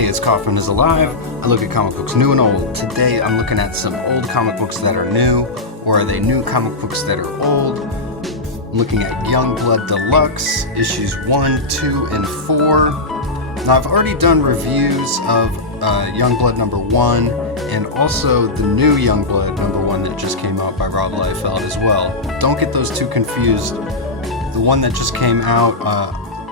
Hey, it's Kaufman is Alive. I look at comic books new and old. Today I'm looking at some old comic books that are new, or are they new comic books that are old? I'm looking at Youngblood Deluxe, issues 1, 2, and 4. Now I've already done reviews of Youngblood number 1, and also the new Youngblood number 1 that just came out by Rob Liefeld as well. Don't get those two confused. The one that just came out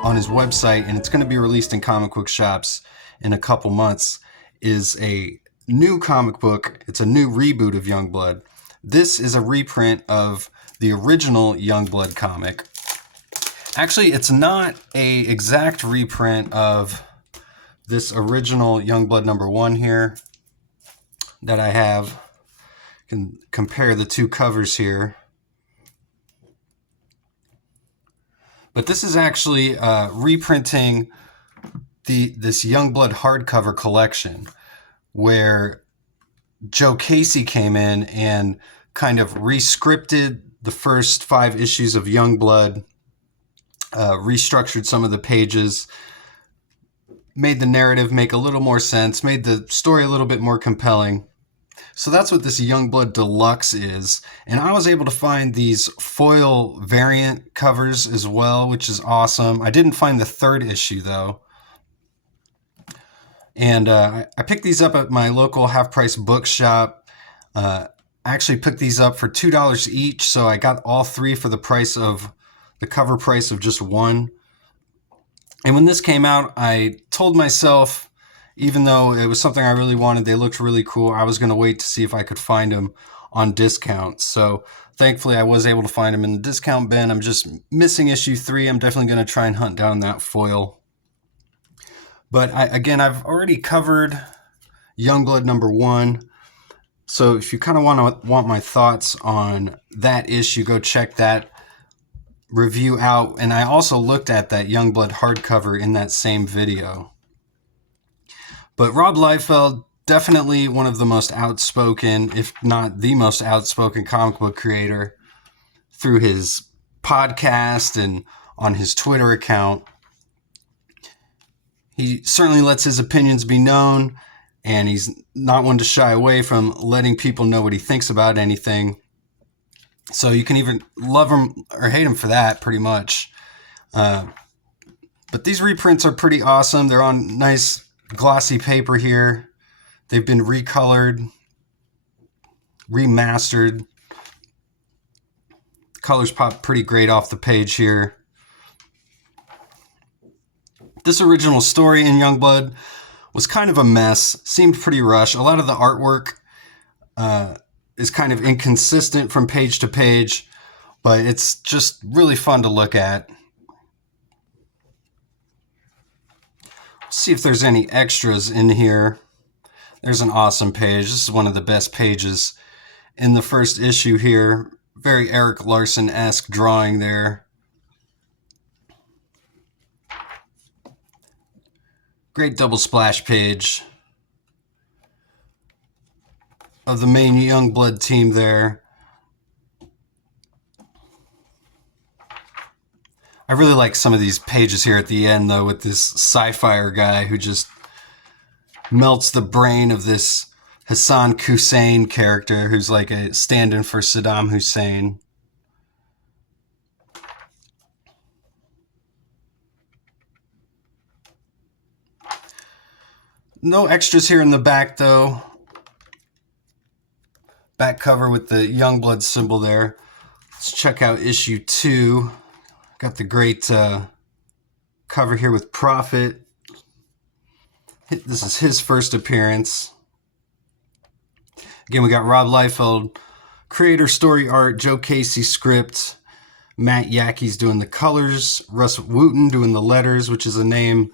on his website, and it's going to be released in comic book shops in a couple months, is a new comic book. It's a new reboot of Youngblood. This is a reprint of the original Youngblood comic. Actually, it's not a exact reprint of this original Youngblood number 1 here that I have. You can compare the two covers here. But this is actually reprinting this Youngblood hardcover collection, where Joe Casey came in and kind of rescripted the first 5 issues of Youngblood, restructured some of the pages, made the narrative make a little more sense, made the story a little bit more compelling. So that's what this Youngblood Deluxe is. And I was able to find these foil variant covers as well, which is awesome. I didn't find the 3rd issue, though. And I picked these up at my local half-price bookshop. I actually picked these up for $2 each, so I got all 3 for the cover price of just 1. And when this came out, I told myself, even though it was something I really wanted, they looked really cool, I was going to wait to see if I could find them on discount. So thankfully I was able to find them in the discount bin. I'm just missing issue 3. I'm definitely going to try and hunt down that foil. But I've already covered Youngblood number 1. So if you kind of want my thoughts on that issue, go check that review out. And I also looked at that Youngblood hardcover in that same video. But Rob Liefeld, definitely one of the most outspoken, if not the most outspoken comic book creator, through his podcast and on his Twitter account. He certainly lets his opinions be known, and he's not one to shy away from letting people know what he thinks about anything. So you can even love him or hate him for that, pretty much. But these reprints are pretty awesome. They're on nice glossy paper here. They've been recolored, remastered. The colors pop pretty great off the page here. This original story in Youngblood was kind of a mess, seemed pretty rushed. A lot of the artwork is kind of inconsistent from page to page, but it's just really fun to look at. See if there's any extras in here. There's an awesome page. This is one of the best pages in the first issue here. Very Eric Larson-esque drawing there. Great double splash page of the main Youngblood team there. I really like some of these pages here at the end, though, with this sci-fi guy who just melts the brain of this Hassan Hussein character, who's like a stand-in for Saddam Hussein. No extras here in the back, though. Back cover with the Youngblood symbol there. Let's check out issue 2. Got the great cover here with Prophet. This is his first appearance. Again, we got Rob Liefeld, creator, story art, Joe Casey script, Matt Yackey's doing the colors, Russ Wooten doing the letters, which is a name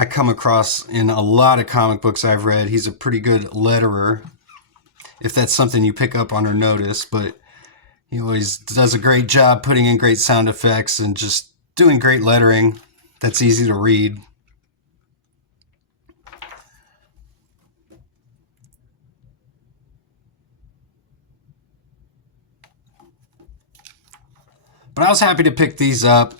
I come across in a lot of comic books I've read. He's a pretty good letterer, if that's something you pick up on or notice, but he always does a great job putting in great sound effects and just doing great lettering that's easy to read. But I was happy to pick these up.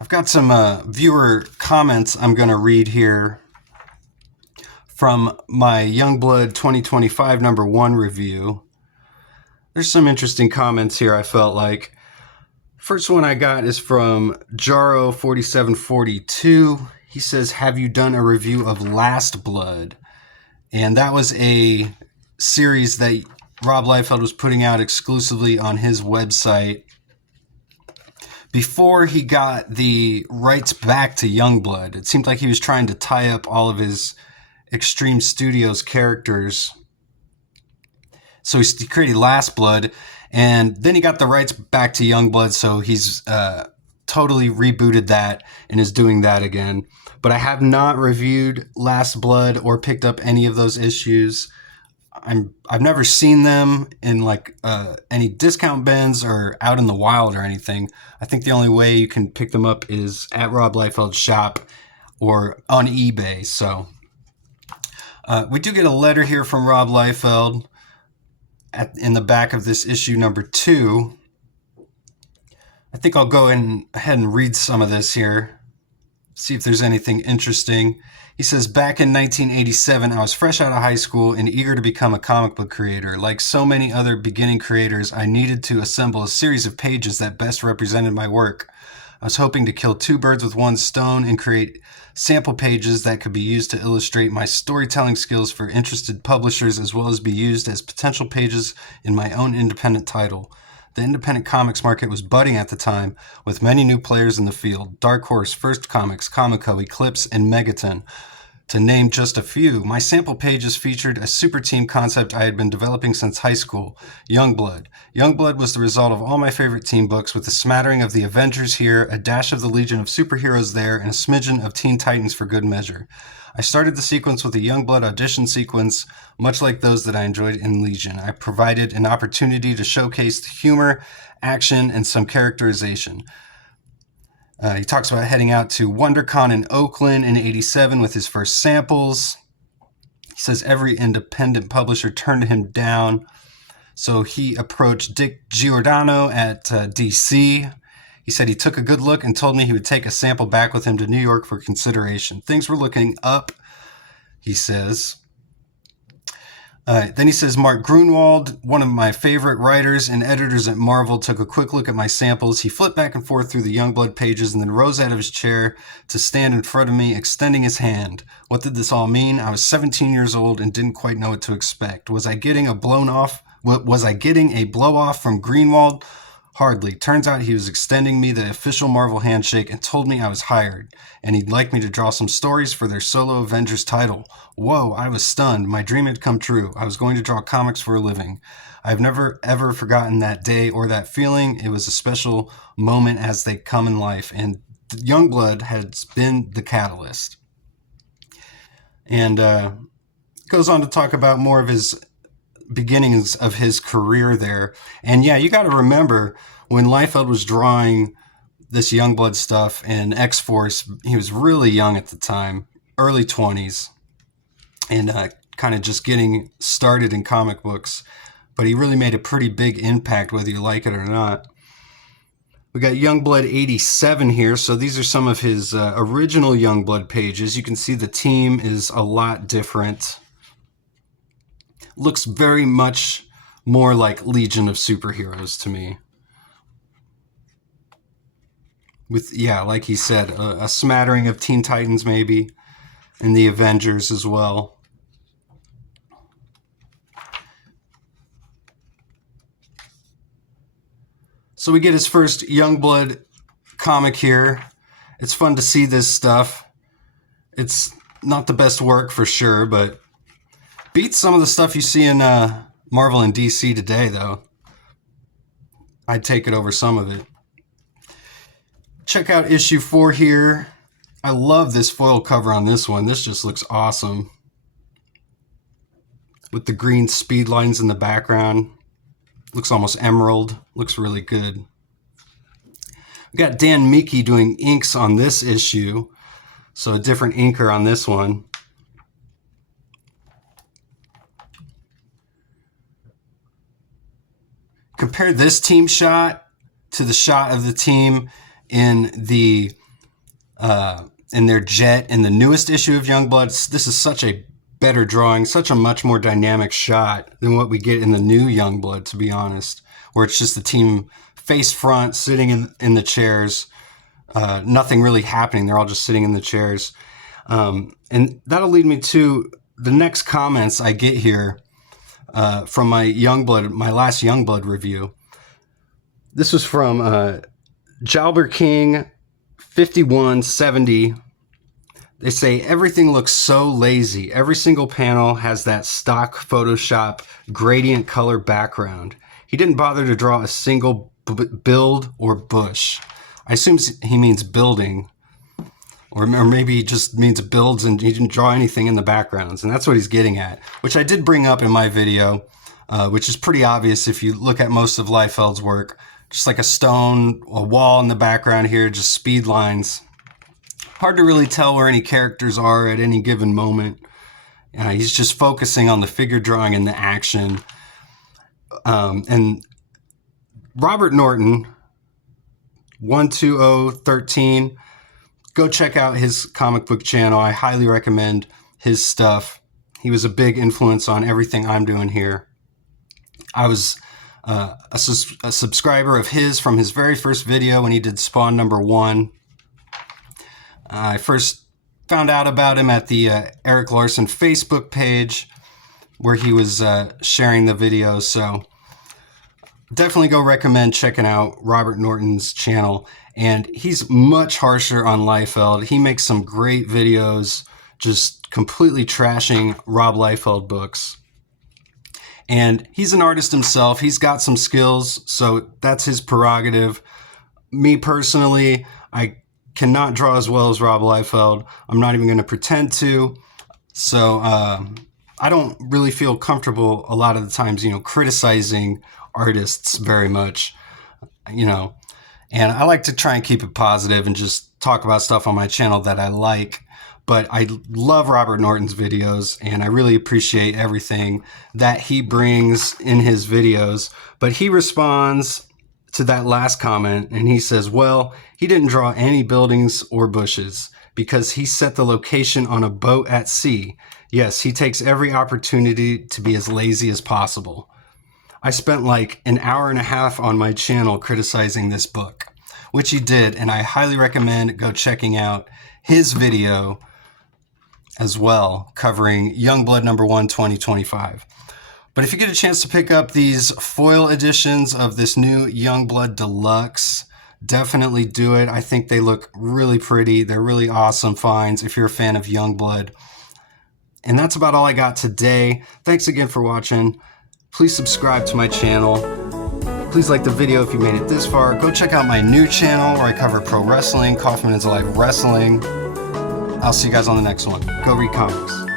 I've got some viewer comments I'm going to read here from my Youngblood 2025 #1 review. There's some interesting comments here, I felt like. First one I got is from Jaro4742. He says, have you done a review of Last Blood? And that was a series that Rob Liefeld was putting out exclusively on his website before he got the rights back to Youngblood. It seemed like he was trying to tie up all of his Extreme Studios characters. So he created Last Blood, and then he got the rights back to Youngblood, so he's totally rebooted that and is doing that again. But I have not reviewed Last Blood or picked up any of those issues. I've never seen them in like any discount bins or out in the wild or anything. I think the only way you can pick them up is at Rob Liefeld's shop or on eBay. So we do get a letter here from Rob Liefeld in the back of this issue #2. I think I'll go ahead and read some of this here, see if there's anything interesting. He says, back in 1987, I was fresh out of high school and eager to become a comic book creator. Like so many other beginning creators, I needed to assemble a series of pages that best represented my work. I was hoping to kill two birds with one stone and create sample pages that could be used to illustrate my storytelling skills for interested publishers, as well as be used as potential pages in my own independent title. The independent comics market was budding at the time, with many new players in the field: Dark Horse, First Comics, Comico, Eclipse, and Megaton, to name just a few. My sample pages featured a super team concept I had been developing since high school, Youngblood. Youngblood was the result of all my favorite team books, with a smattering of the Avengers here, a dash of the Legion of Superheroes there, and a smidgen of Teen Titans for good measure. I started the sequence with a Youngblood audition sequence, much like those that I enjoyed in Legion. I provided an opportunity to showcase the humor, action, and some characterization. He talks about heading out to WonderCon in Oakland in '87 with his first samples. He says every independent publisher turned him down, so he approached Dick Giordano at DC. He said he took a good look and told me he would take a sample back with him to New York for consideration. Things were looking up, he says. Then he says, Mark Grunwald, one of my favorite writers and editors at Marvel, took a quick look at my samples. He flipped back and forth through the Youngblood pages and then rose out of his chair to stand in front of me, extending his hand. What did this all mean? I was 17 years old and didn't quite know what to expect. Was I getting a blow-off from Greenwald? Hardly. Turns out he was extending me the official Marvel handshake and told me I was hired, and he'd like me to draw some stories for their solo Avengers title. Whoa, I was stunned. My dream had come true. I was going to draw comics for a living. I've never, ever forgotten that day or that feeling. It was a special moment as they come in life, and Youngblood has been the catalyst. And goes on to talk about more of his beginnings of his career there. And yeah, you got to remember when Liefeld was drawing this Youngblood stuff in X-Force, he was really young at the time, early 20s, and kind of just getting started in comic books. But he really made a pretty big impact, whether you like it or not. We got Youngblood 87 here. So these are some of his original Youngblood pages. You can see the team is a lot different. Looks very much more like Legion of Superheroes to me. With, yeah, like he said, a smattering of Teen Titans maybe, and the Avengers as well. So we get his first Youngblood comic here. It's fun to see this stuff. It's not the best work for sure, but beats some of the stuff you see in Marvel and DC today, though. I'd take it over some of it. Check out issue 4 here. I love this foil cover on this one. This just looks awesome. With the green speed lines in the background. Looks almost emerald. Looks really good. We got Dan Miki doing inks on this issue. So a different inker on this one. Compare this team shot to the shot of the team in the in their jet in the newest issue of Youngblood. This is such a better drawing, such a much more dynamic shot than what we get in the new Youngblood, to be honest, where it's just the team face front sitting in the chairs, nothing really happening. They're all just sitting in the chairs. And that'll lead me to the next comments I get here from my last Youngblood review. This was from Jalber King 5170. They say, everything looks so lazy. Every single panel has that stock Photoshop gradient color background. He didn't bother to draw a single build or bush. I assume he means building, or maybe he just means builds and he didn't draw anything in the backgrounds. And that's what he's getting at, which I did bring up in my video, which is pretty obvious if you look at most of Liefeld's work. Just like a wall in the background here, just speed lines. Hard to really tell where any characters are at any given moment. He's just focusing on the figure drawing and the action. And Robert Norton, 12013, go check out his comic book channel. I highly recommend his stuff. He was a big influence on everything I'm doing here. I was a subscriber of his from his very first video when he did Spawn #1. I first found out about him at the Eric Larson Facebook page where he was sharing the videos. So definitely go recommend checking out Robert Norton's channel. And he's much harsher on Liefeld. He makes some great videos just completely trashing Rob Liefeld books. And he's an artist himself. He's got some skills, so that's his prerogative. Me personally, I cannot draw as well as Rob Liefeld. I'm not even going to pretend to. So I don't really feel comfortable a lot of the times, criticizing artists very much, And I like to try and keep it positive and just talk about stuff on my channel that I like. But I love Robert Norton's videos, and I really appreciate everything that he brings in his videos. But he responds to that last comment, and he says, well, he didn't draw any buildings or bushes because he set the location on a boat at sea. Yes, he takes every opportunity to be as lazy as possible. I spent like an hour and a half on my channel criticizing this book, which he did, and I highly recommend go checking out his video as well, covering Youngblood #1 2025. But if you get a chance to pick up these foil editions of this new Youngblood Deluxe, definitely do it. I think they look really pretty. They're really awesome finds if you're a fan of Youngblood. And that's about all I got today. Thanks again for watching. Please subscribe to my channel. Please like the video if you made it this far. Go check out my new channel where I cover pro wrestling, Kaufman is Alive Wrestling. I'll see you guys on the next one. Go read comics.